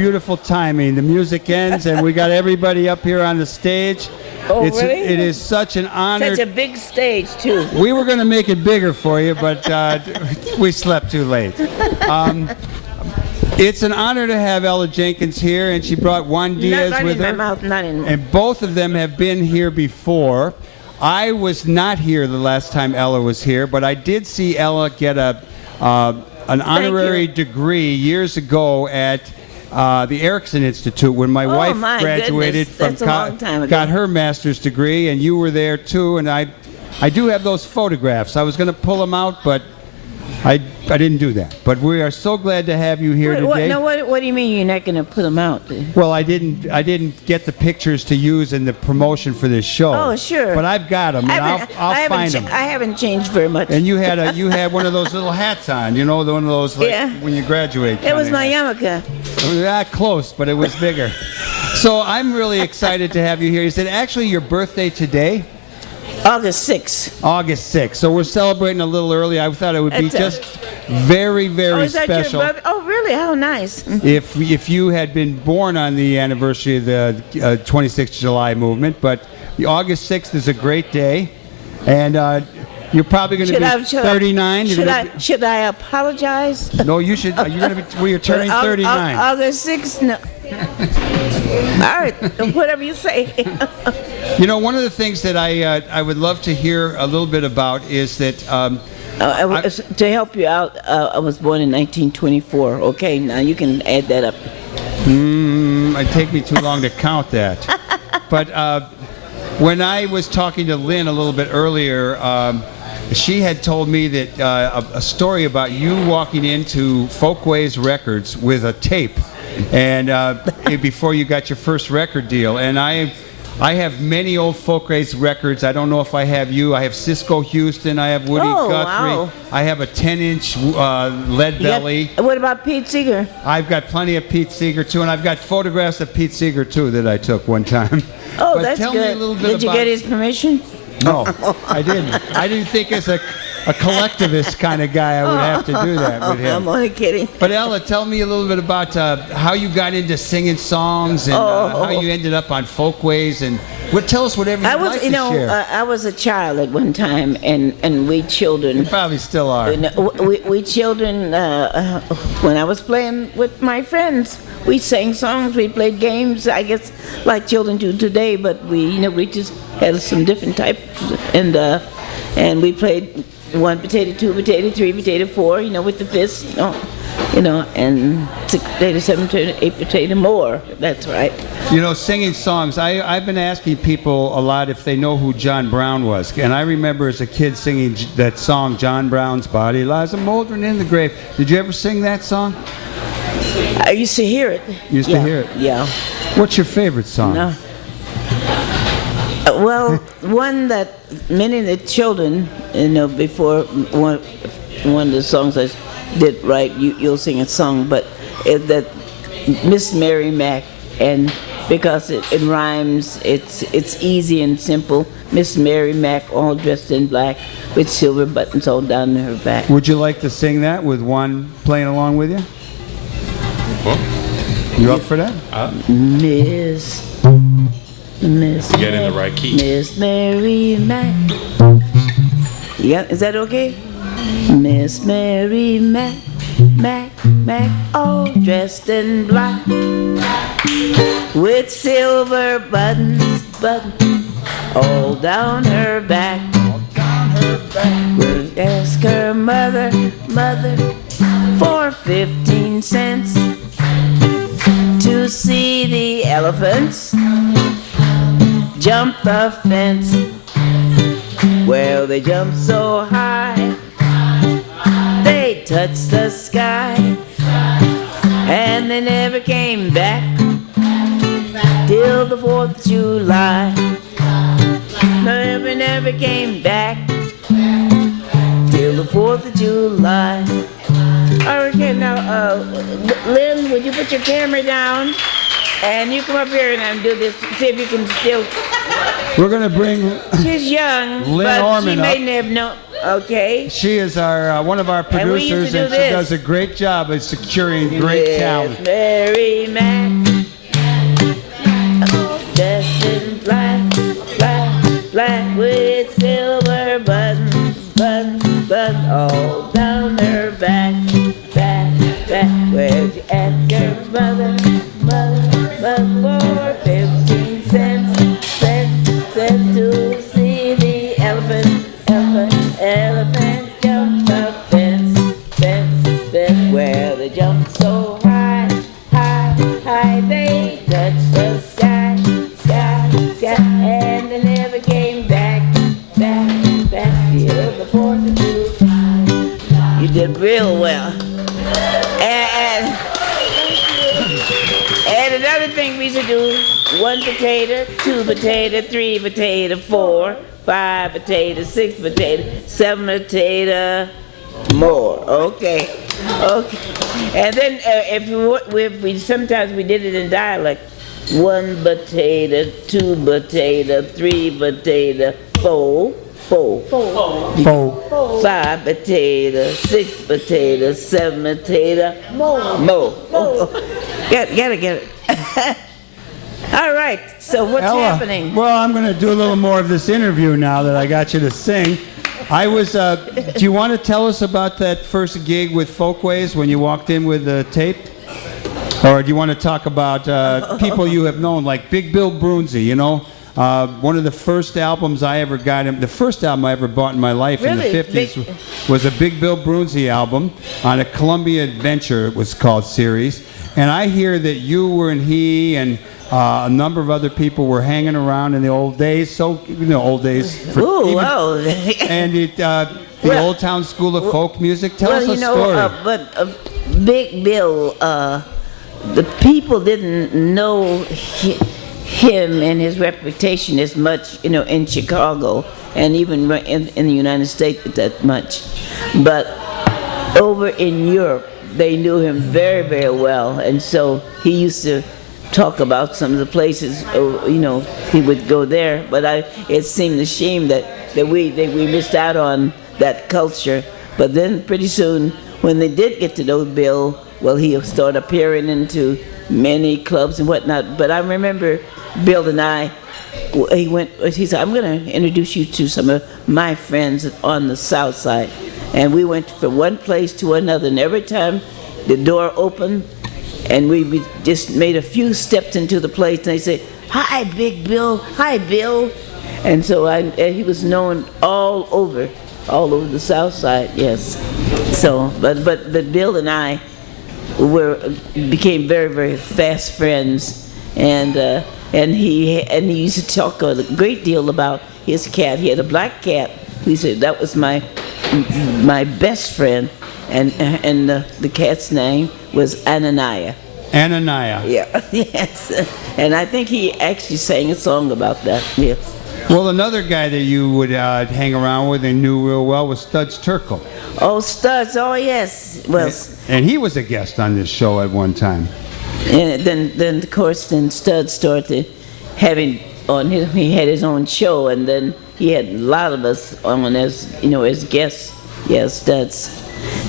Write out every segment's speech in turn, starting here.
Beautiful timing. The music ends, and we got everybody up here on the stage. Oh, really? It is such an honor. Such a big stage, too. We were going to make it bigger for you, but we slept too late. It's an honor to have Ella Jenkins here, and she brought Juan Diaz not with her. In my mouth, not in. And both of them have been here before. I was not here the last time Ella was here, but I did see Ella get an honorary degree years ago at the Erickson Institute when my wife graduated from got her master's degree, and you were there too. And I do have those photographs. I was going to pull them out, but I didn't do that. But we are so glad to have you here today. What do you mean you're not going to put them out? Well, I didn't get the pictures to use in the promotion for this show. Oh, sure. But I've got them, and I'll find them. I haven't changed very much. And you had one of those little hats on, one of those when you graduate. It was my yarmulke. That close, but it was bigger. So I'm really excited to have you here. Is it actually your birthday today? August 6th. August 6th. So we're celebrating a little early. I thought it would be just very, very special. Oh, really? How nice. If you had been born on the anniversary of the 26th July movement, but the August 6th is a great day, and you're probably going to be 39. Should I apologize? No, you should. You're going to be. Well, you're turning 39. August 6th. No. All right, whatever you say. One of the things that I would love to hear a little bit about is that. To help you out, I was born in 1924. Okay, now you can add that up. It'd take me too long to count that. But when I was talking to Lynn a little bit earlier, she had told me that a story about you walking into Folkways Records with a tape, and before you got your first record deal. And I have many old Folkways records. I don't know if I have you. I have Cisco Houston. I have Woody Guthrie. Wow. I have a 10-inch lead belly. What about Pete Seeger? I've got plenty of Pete Seeger too, and I've got photographs of Pete Seeger too that I took one time. Oh, but that's tell good. Me a little bit Did you get his permission? No, I didn't. I didn't think as a collectivist kind of guy I would have to do that with him. I'm only kidding. But Ella, tell me a little bit about how you got into singing songs and how you ended up on Folkways, and tell us whatever you'd like to share. I was a child at one time, and we children. You probably still are. We children, when I was playing with my friends, we sang songs, we played games, I guess like children do today, but we just had some different types, and we played 1 potato, 2 potato, 3 potato, 4, with the fist, and 6 potato, 7 potato, 8 potato, more. That's right. Singing songs, I've been asking people a lot if they know who John Brown was. And I remember as a kid singing that song, John Brown's Body Lies a Moldering in the Grave. Did you ever sing that song? I used to hear it. Used to hear it? Yeah. What's your favorite song? No. Well, one that many of the children, before one of the songs I did write, you'll sing a song, but that Miss Mary Mac, and because it rhymes, it's easy and simple. Miss Mary Mac, all dressed in black, with silver buttons all down her back. Would you like to sing that with one playing along with you? You up for that? Miss Get in the right key. Miss Mary Mac. Yeah, is that okay? Miss Mary Mac, Mac, all dressed in black, with silver buttons, all down her back. We'll ask her mother, for 15 cents to see the elephants jump the fence. Well, they jumped so high, they touched the sky, and they never came back till the 4th of July. Never came back till the 4th of July. Okay, now, Lynn, would you put your camera down? And you come up here and do this. See if you can still. We're going to bring She's young, Lynn but Orman she up. may have known. Okay. She is our one of our And we used producers, to do and she this. does a great job of securing great Yes, talent. Mary Mac. Dressed in black, black, black with silver buttons, buttons, buttons all down her back, back, back. Where'd you ask your mother, mother, for 15 cents, cents to see the elephant, elephant jump the fence, fence, where they jump so high, high, they touch the sky, and they never came back, till the 4th of July. You did real well. And another thing we should do, 1 potato, 2 potato, 3 potato, 4, 5 potato, 6 potato, 7 potato, more. Okay. And then if we sometimes we did it in dialect. 1 potato, 2 potato, 3 potato, 4, 5 potato, 6 potato, 7 potato, more. Gotta get it. All right, so what's Ella, happening? well, I'm going to do a little more of this interview now that I got you to sing. I was, do you want to tell us about that first gig with Folkways when you walked in with the tape? Or do you want to talk about people you have known, like Big Bill Brunsey, you know? One of the first albums I ever got, the first album I ever bought in my life in the Really? 50s was a Big Bill Brunsey album on a Columbia Adventure, it was called, series. And I hear that you and he and a number of other people were hanging around in the old days. So, you know, old days. Ooh, wow. And the Well, Old Town School of Folk Music. Tell us well, a you know, story. but Big Bill, the people didn't know him and his reputation as much, you know, in Chicago and even in the United States that much. But over in Europe, they knew him very, very well, and so he used to talk about some of the places, you know, he would go there. But it seemed a shame that we missed out on that culture. But then pretty soon, when they did get to know Bill, well, he started appearing into many clubs and whatnot. But I remember Bill and I, he said, I'm going to introduce you to some of my friends on the South Side. And we went from one place to another, and every time the door opened, and we just made a few steps into the place, and they said, "Hi, Big Bill. Hi, Bill." And so he was known all over the South Side. Yes. So, but Bill and I became very, very fast friends, and he used to talk a great deal about his cat. He had a black cat. He said that was my best friend, and the cat's name was Ananiah. Ananiah. Yeah, yes. And I think he actually sang a song about that. Yes. Well, another guy that you would hang around with and knew real well was Studs Terkel. Oh, Studs. Oh, yes. Well, And he was a guest on this show at one time. and then of course, Studs started having he had his own show, and then he had a lot of us on as, you know, as guests. Yes, Studs.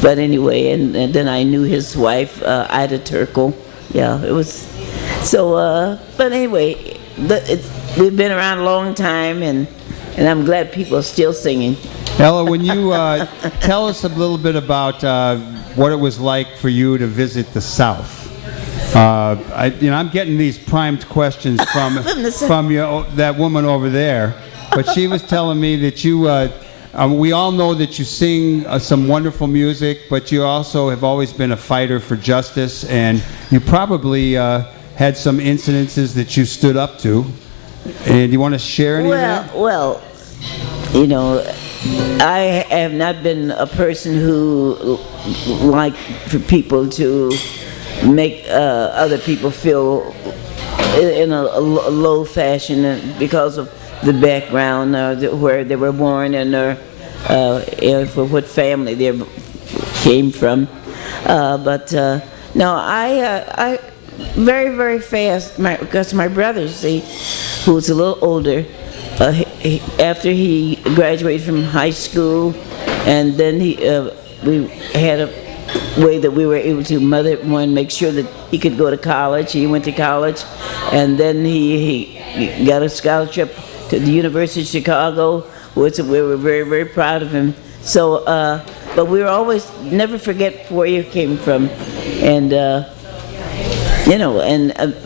But anyway, and then I knew his wife, Ida Terkel. Yeah, it was so. But anyway, we've been around a long time, and I'm glad people are still singing. Ella, when you tell us a little bit about what it was like for you to visit the South. I'm getting these primed questions from that woman over there, but she was telling me that you. We all know that you sing some wonderful music, but you also have always been a fighter for justice, and you probably had some incidences that you stood up to. And do you want to share any of that? Well, you know, I have not been a person who like for people to make other people feel in a low fashion because of the background where they were born and for what family they came from. But no, I very, very fast. Because my brother, see, who's a little older, after he graduated from high school, and then we had a way that we were able to make sure that he could go to college. He went to college, and then he got a scholarship to the University of Chicago, which we were very, very proud of him. So, but we were always never forget where you came from, and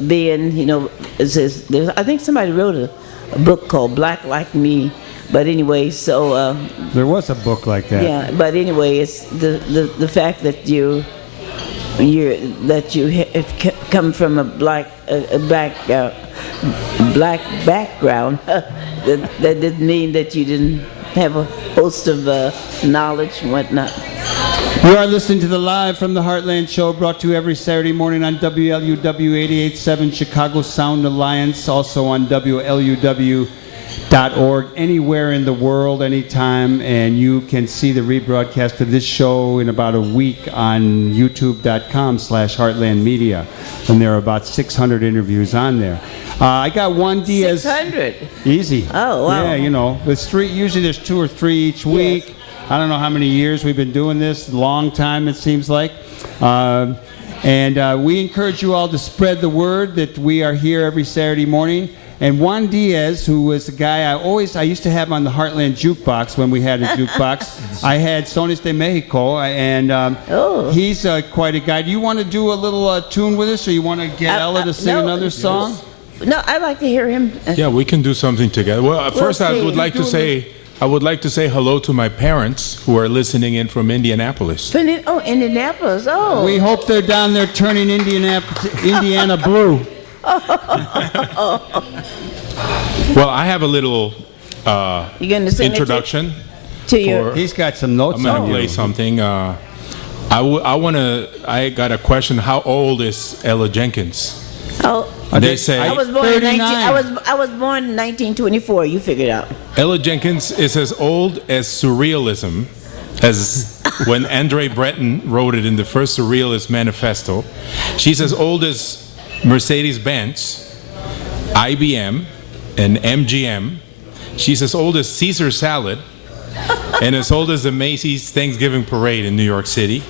being, I think somebody wrote a book called Black Like Me. But anyway, so there was a book like that. Yeah, but anyway, it's the fact that you have come from a black background that didn't mean that you didn't have a host of knowledge and whatnot. You are listening to the Live from the Heartland Show, brought to you every Saturday morning on WLUW 88.7 Chicago Sound Alliance, also on WLUW.org, anywhere in the world, anytime, and you can see the rebroadcast of this show in about a week on youtube.com/heartlandmedia, and there are about 600 interviews on there. I got Juan Diaz. 600? Easy. Oh, wow. Yeah, usually there's 2 or 3 each week. Yes. I don't know how many years we've been doing this, long time it seems like. And we encourage you all to spread the word that we are here every Saturday morning. And Juan Diaz, who was the guy I used to have on the Heartland Jukebox when we had a jukebox. I had Sones de Mexico, and he's quite a guy. Do you want to do a little tune with us, or you want to get Ella to sing another song? No, I'd like to hear him. Yeah, we can do something together. Well, first I would like to say hello to my parents who are listening in from Indianapolis. Indianapolis. Oh. We hope they're down there turning Indiana blue. Well, I have a little You gonna sing introduction. He's got some notes. I'm going to play something. I got a question. How old is Ella Jenkins? Oh, they say I was born 39. I was born in 1924. You figured out. Ella Jenkins is as old as surrealism, as when Andre Breton wrote it in the first Surrealist Manifesto. She's as old as Mercedes-Benz, IBM, and MGM. She's as old as Caesar salad, and as old as the Macy's Thanksgiving Parade in New York City.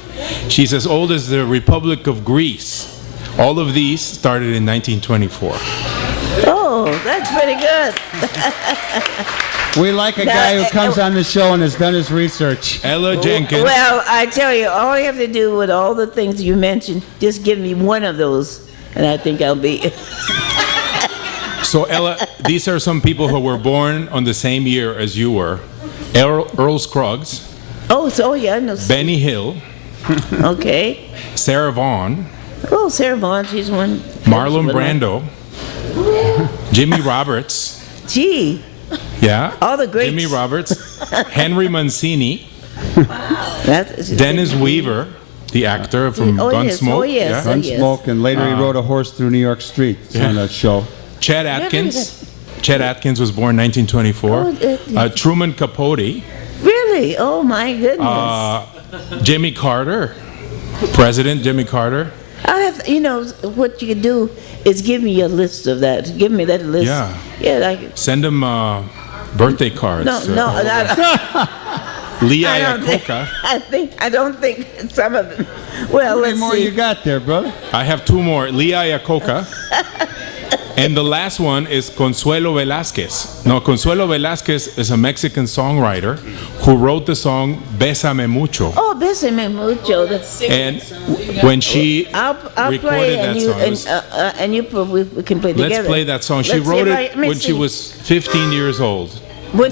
She's as old as the Republic of Greece. All of these started in 1924. Oh, that's pretty good. We like a guy who comes on the show and has done his research. Ella Jenkins. Well, I tell you, all you have to do with all the things you mentioned, just give me one of those, and I think I'll be... So, Ella, these are some people who were born on the same year as you were. Earl Scruggs. Yeah, I know. Benny Hill. Okay. Sarah Vaughan. Oh, Sarah Vaughan, she's one. Marlon Brando. Jimmy Roberts. Gee. Yeah. All the greats. Jimmy Roberts. Henry Mancini. Dennis Weaver, the actor from Gunsmoke. Oh, yes. Gunsmoke, and later he rode a horse through New York Street on that show. Chet Atkins. Chet Atkins was born 1924. Truman Capote. Really? Oh, my goodness. Jimmy Carter. President Jimmy Carter. I have, what you can do is give me a list of that. Give me that list. Yeah. Yeah, send them birthday cards. No. Lee Iacocca. I don't think some of them. Well, let's see. How many more you got there, brother? I have 2 more. Lee Iacocca. And the last one is Consuelo Velázquez. Now, Consuelo Velázquez is a Mexican songwriter who wrote the song Bésame Mucho. Oh, Bésame Mucho. And when she I'll recorded play that song, we can play together. let's play that song. She wrote it when she was 15 years old. When?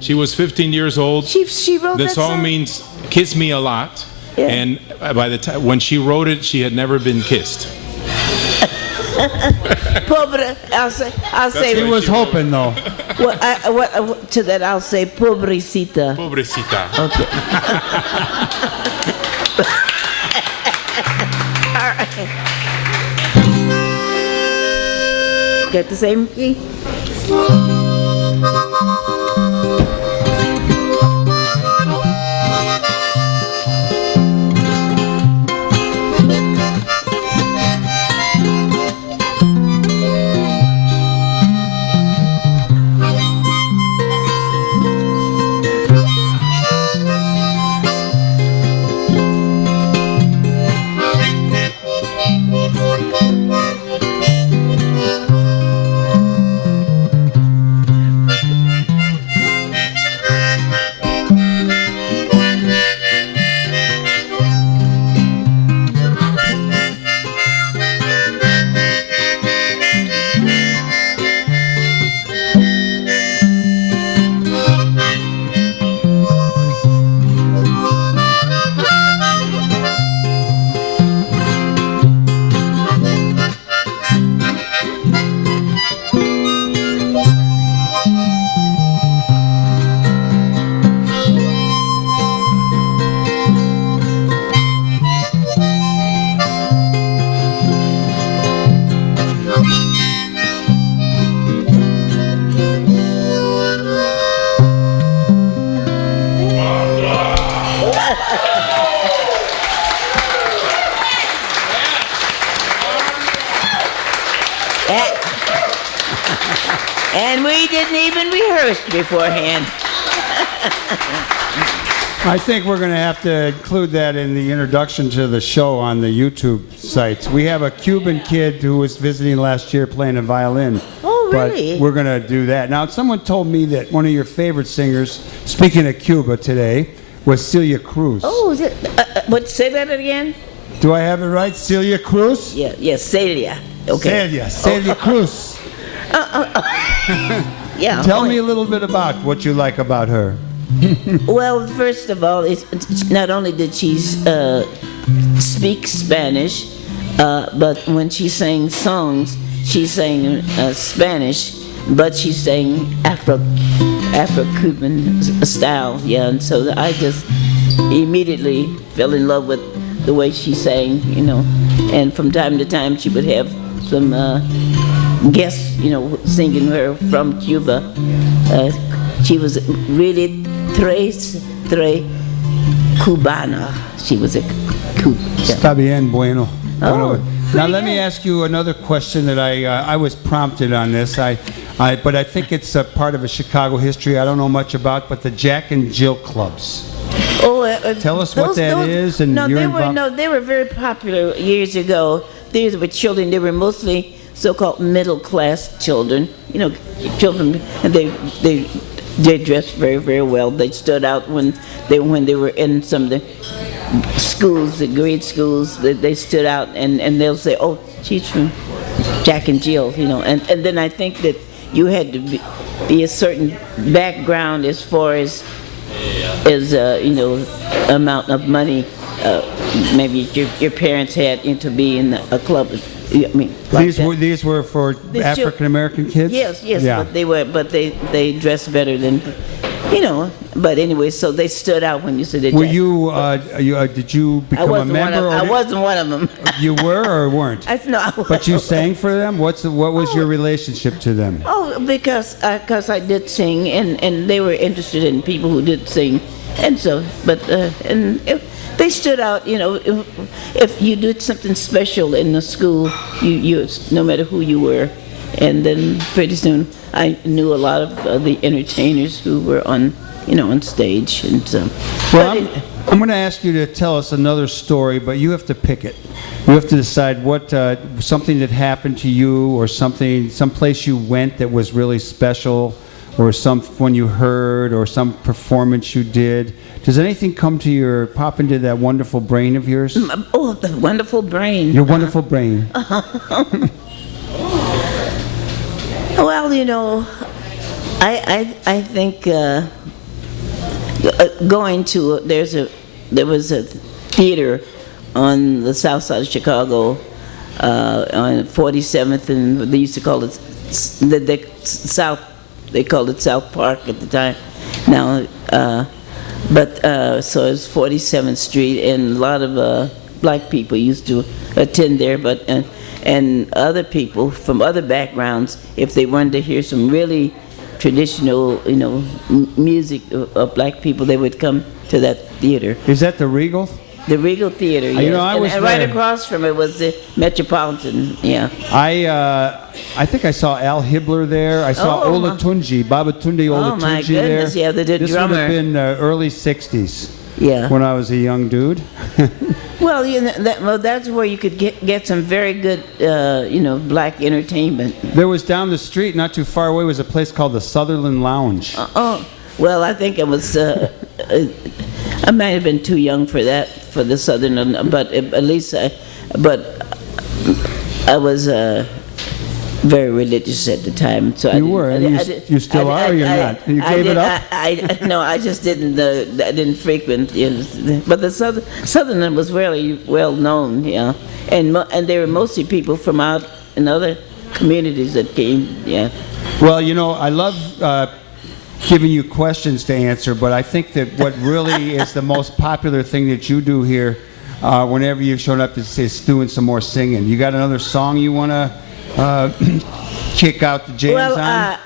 She was 15 years old. She wrote the that song means "kiss me a lot," Yeah. and by the time when she wrote it, she had never been kissed. Pobre, I'll say. She was hoping, though. To that, I'll say, pobrecita. Pobrecita. Okay. All right. Got the same key? And we didn't even rehearse beforehand. I think we're going to have to include that in the introduction to the show on the YouTube sites. We have a Cuban kid who was visiting last year playing a violin. Oh, really? But we're going to do that. Now, someone told me that one of your favorite singers, speaking of Cuba today, was Celia Cruz. Oh, is it, what? Say that again? Do I have it right? Celia Cruz? Yeah, yes, Celia. Okay. Celia Cruz. Yeah. Tell me a little bit about what you like about her. Well, first of all, it's not only did she speak Spanish, but when she sang songs, she sang Spanish, but she sang Afro-Cuban style, yeah. And so I just immediately fell in love with the way she sang, you know. And from time to time, she would have some guests, you know, singing her from Cuba. She was really tres cubana. She was a Cuban. Yeah. Está bien, bueno. Oh, Now let me ask you another question that I was prompted on this. But I think it's a part of a Chicago history I don't know much about. But the Jack and Jill clubs. Oh, tell us what that is, and no, you're they involved. they were very popular years ago. These were children. They were mostly so-called middle-class children. You know, children, and they dressed very, very well. They stood out when they were in some of the schools, the grade schools. They stood out, and they'll say, "Oh, she's from Jack and Jill," you know. And then I think that you had to be a certain background as far as you know, amount of money. Maybe your parents had to be in a club. I mean, like these were for African American kids. Yes, Yeah. but they dressed better than, you know. But anyway, so they stood out when you said that. Were you? Did you become a member? I wasn't one of them. You were or weren't? I wasn't. But you sang for them. What was your relationship to them? Oh, because I did sing, and they were interested in people who did sing, and so they stood out. You know, if you did something special in the school, you no matter who you were, and then pretty soon I knew a lot of the entertainers who were on stage, and so. Well, I'm going to ask you to tell us another story, but you have to pick it. You have to decide what something that happened to you, or someplace you went that was really special, or someone you heard, or some performance you did. Does anything pop into that wonderful brain of yours? Oh, the wonderful brain. Your wonderful brain. Well, you know, I think going to there was a theater on the south side of Chicago, on 47th, and they used to call it South. They called it South Park at the time. Now, so it's 47th Street, and a lot of black people used to attend there, but and other people from other backgrounds, if they wanted to hear some really traditional, music of black people, they would come to that theater. Is that the Regal? The Regal Theater, yes. I was and right across from it was the Metropolitan, yeah. I think I saw Al Hibbler there. I saw Olatunji, Babatunde Olatunji there. Oh my goodness, yeah, the drummer. This would have been early 60s. Yeah. When I was a young dude. Well, that's where you could get some very good, black entertainment. There was down the street, not too far away, was a place called the Sutherland Lounge. Well, I think it was. I might have been too young for that, for the Southern, but at least, I was very religious at the time. So you were, and you still are, or you're not? You gave it up? No, I just didn't. I didn't frequent. But the Southern was really well known, yeah, and they were mostly people from out in other communities that came, yeah. Well, I love giving you questions to answer, but I think that what really is the most popular thing that you do here, whenever you've shown up, is doing some more singing. You got another song you want to kick out the jams on?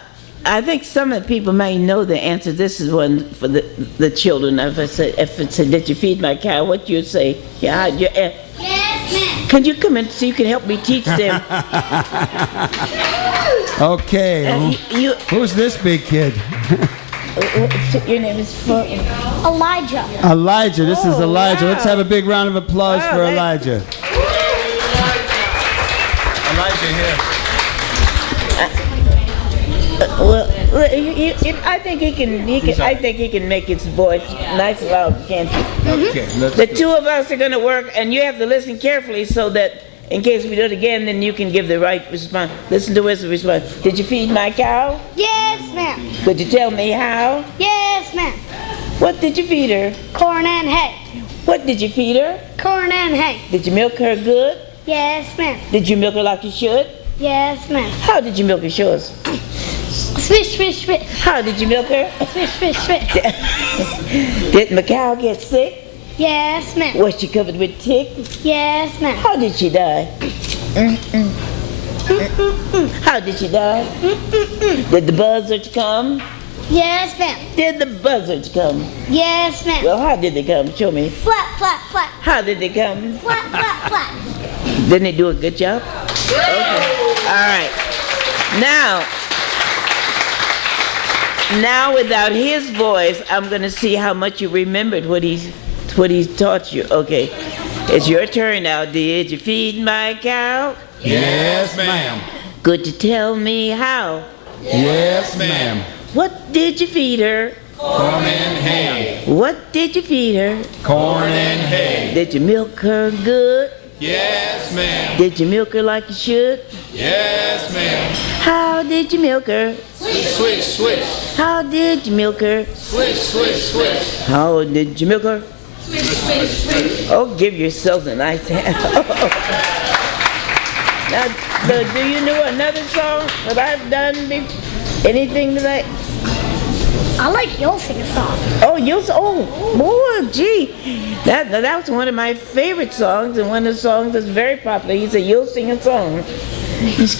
I think some of the people may know the answer. This is one for the children. If it said, "Did you feed my cow?" What you'd say? Yeah. Yes. Can you come in so you can help me teach them? Okay. Who's this big kid? Your name is Elijah. Elijah. This is Elijah. wow. Let's have a big round of applause Wow, for that- Elijah. Elijah here. Well, I think he can. I think he can make his voice nice and loud, can't he? Okay. Let's The do two of us are going to work, and you have to listen carefully so that in case we do it again, then you can give the right response. Listen to his response. Did you feed my cow? Yes, ma'am. Could you tell me how? Yes, ma'am. What did you feed her? Corn and hay. What did you feed her? Corn and hay. Did you milk her good? Yes, ma'am. Did you milk her like you should? Yes, ma'am. How did you milk her? Show us. Swish, swish, swish. How did you milk her? Swish, swish, swish. Did my cow get sick? Yes, ma'am. Was she covered with ticks? Yes, ma'am. How did she die? How did she die? Did the buzzards come? Yes, ma'am. Did the buzzards come? Yes, ma'am. Well, how did they come? Show me. Flap, flap, flap. How did they come? Flap, flap, flap. Didn't they do a good job? Okay. All right. Now without his voice, I'm going to see how much you remembered what he's taught you. Okay. It's your turn now. Did you feed my cow? Yes, ma'am. Could you tell me how? Yes, ma'am. What did you feed her? Corn and hay. What did you feed her? Corn and hay. Did you milk her good? Yes, ma'am. Did you milk her like you should? Yes, ma'am. How did you milk her? Swish, swish, swish. How did you milk her? Swish, swish, swish. How did you milk her? Oh, give yourselves a nice hand. Now, do you know another song that I've done? Anything that I like you'll sing a song. boy, gee. That was one of my favorite songs and one of the songs that's very popular. He said, you'll sing a song.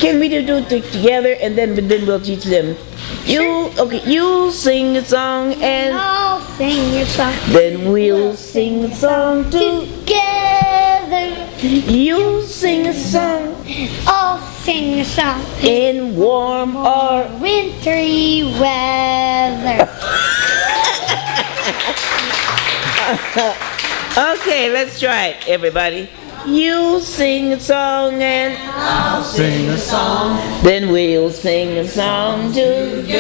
Can we do it together and then we'll teach them? You'll sing a song and I'll sing your song. then we'll sing a song too. Together, You'll sing a song I'll sing a song. in warm or Wintry weather. okay, let's try it, everybody. You'll sing a song and I'll sing a song. then we'll sing a song together.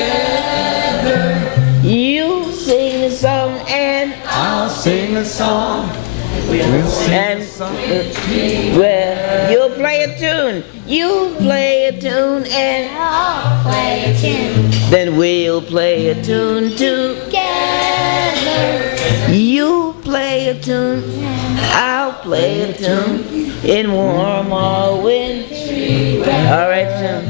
You'll sing a song and I'll sing a song. We'll sing and a song. well, you'll play a tune. You'll play a tune and I'll play a tune. then we'll play a tune together. You play a tune, I'll play a tune in warm or wintry weather. All right, so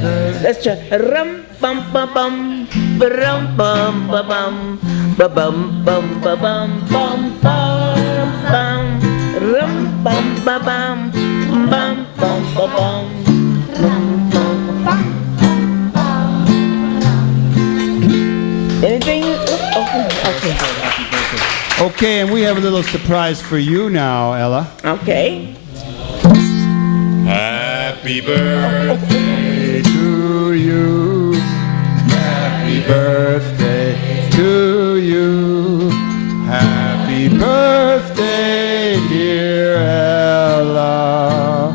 let's try. Rum bum bum bum, rum bum bum bum, ba bum bum ba bum bum bum bum, rum bum ba bum, bum bum ba bum. Anything? Okay. Okay, and we have a little surprise for you now, Ella. Okay. Happy birthday. To you. Happy birthday to you. Happy birthday, dear Ella.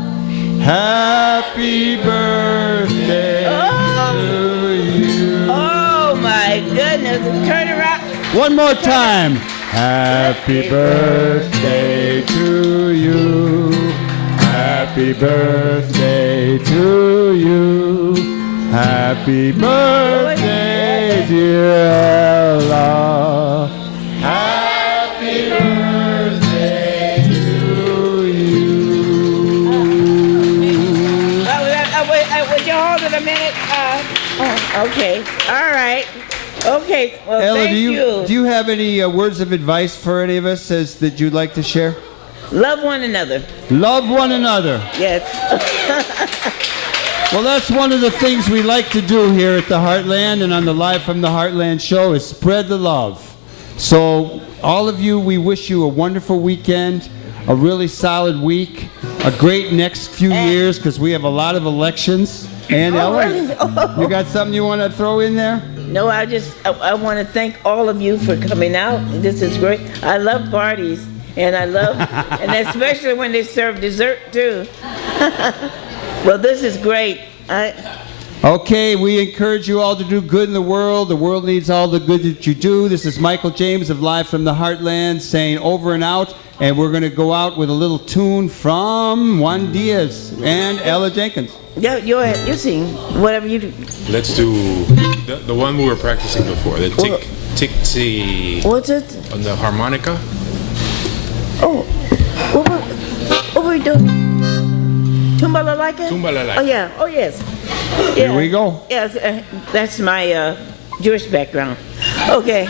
Happy birthday to you. Oh my goodness! Turn around. One more time. Happy birthday to you. Happy birthday to you. Happy birthday, dear Ella. Happy birthday to you. Would you hold it a minute? Okay. All right. Okay. Well, Ella, thank do you have any words of advice for any of us that you'd like to share? Love one another. Love one another. Yes. Well, that's one of the things we like to do here at the Heartland and on the Live from the Heartland show is spread the love. So all of you, we wish you a wonderful weekend. a really solid week, a great next few years, because we have a lot of elections. And Ella, you got something you want to throw in there? No, I want to thank all of you for coming out. This is great. I love parties, and and especially when they serve dessert too. Well, this is great. Okay, we encourage you all to do good in the world. The world needs all the good that you do. This is Michael James of Live from the Heartland saying over and out, and we're going to go out with a little tune from Juan Diaz and Ella Jenkins. Yeah, you sing whatever you do. Let's do the one we were practicing before, the tick-see What's it? on the harmonica. Oh, what were we doing? Tumbalalaika? Tumbalalaika. Oh yeah. Oh yes. Yeah. Here we go. Yes, that's my Jewish background. Okay.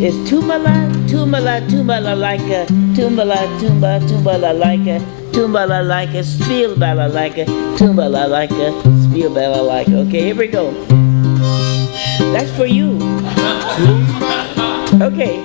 It's tumbalalaika, tumbalalaika, tumbalalaika, spielbalalaika, tumbalalaika, spielbalalaika. Okay, here we go. That's for you. Okay.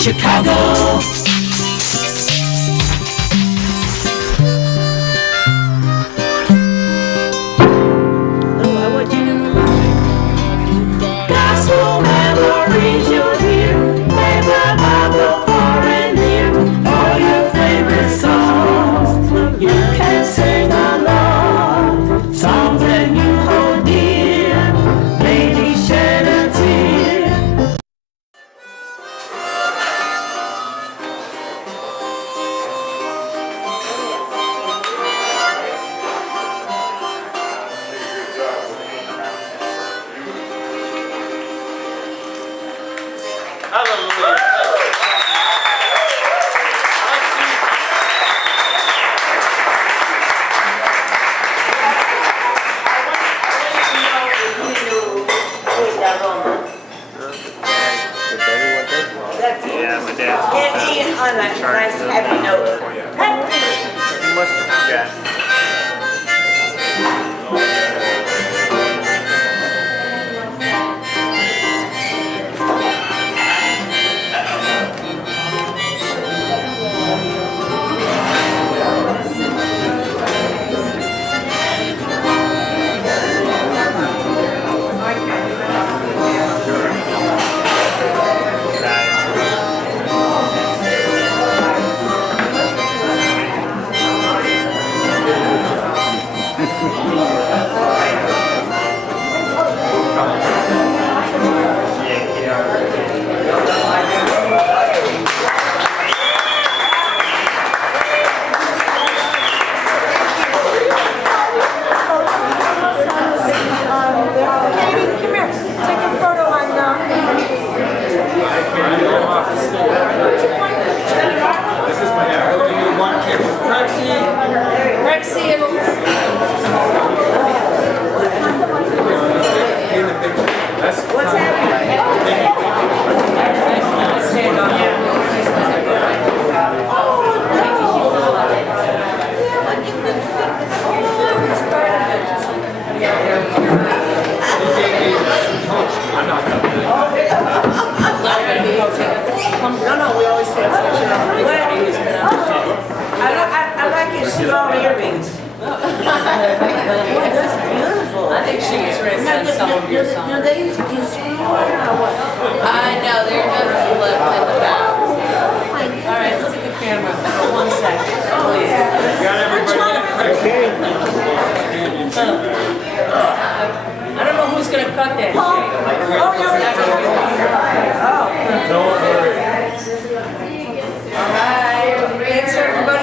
Chicago. Oh, I want you to. Gospel memories you'll hear, flavor of the far and near. All your favorite songs, you can sing along. Songs that you hold dear, maybe shed a tear. Yeah, my dad. On a nice happy note. He must have forgotten. Thanks everybody.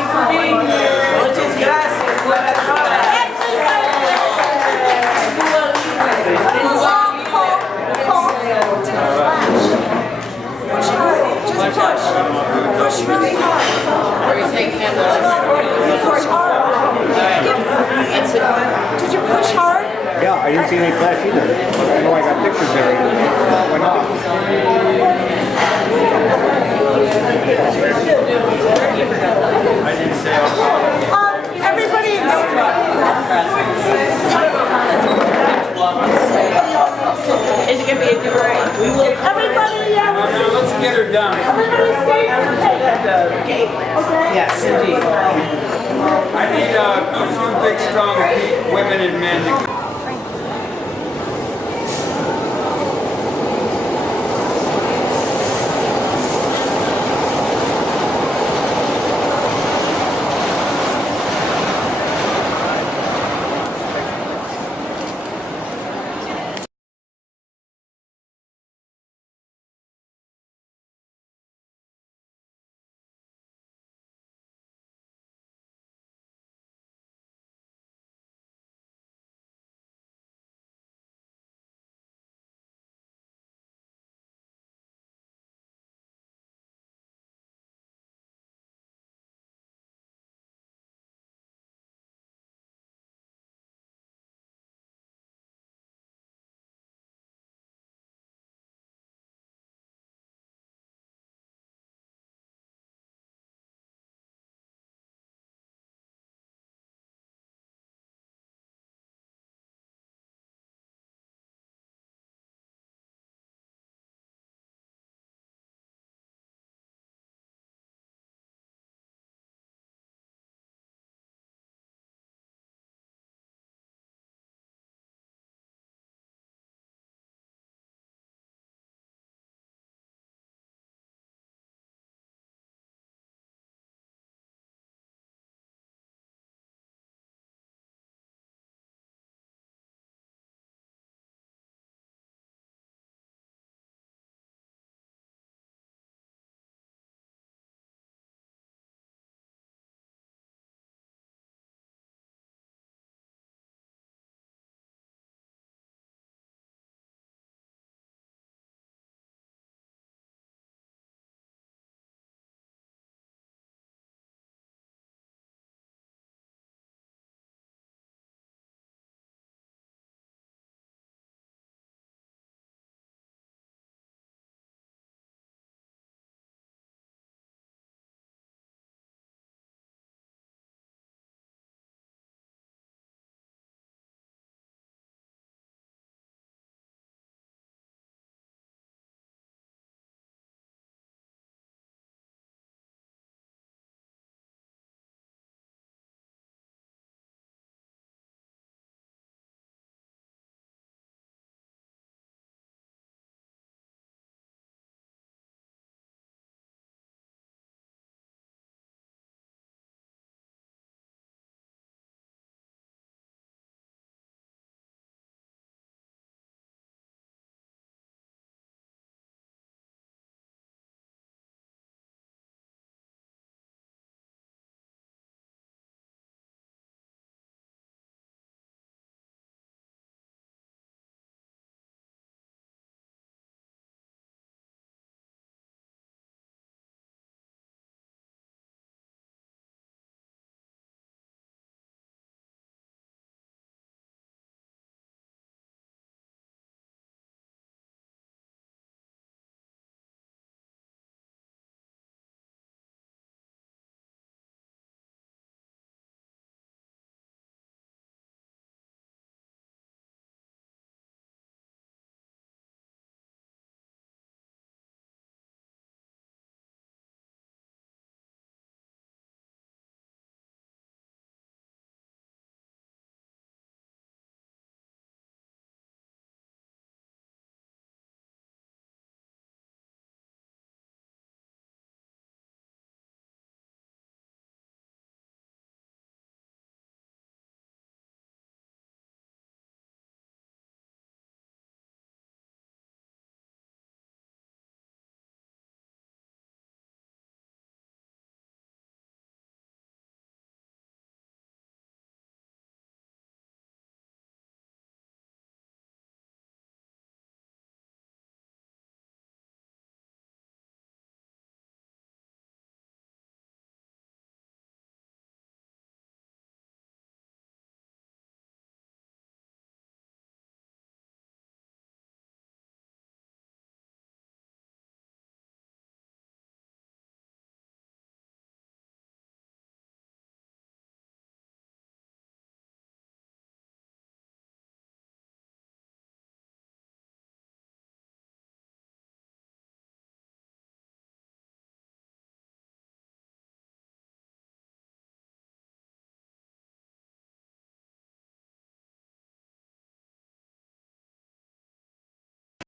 Yeah, I didn't see any flash either. I know I got pictures there. Why not? Everybody. Is it gonna be a good ride? We will. Everybody, Let's get her done. everybody stay and take okay? Yes, indeed. I need a few big, strong women and men to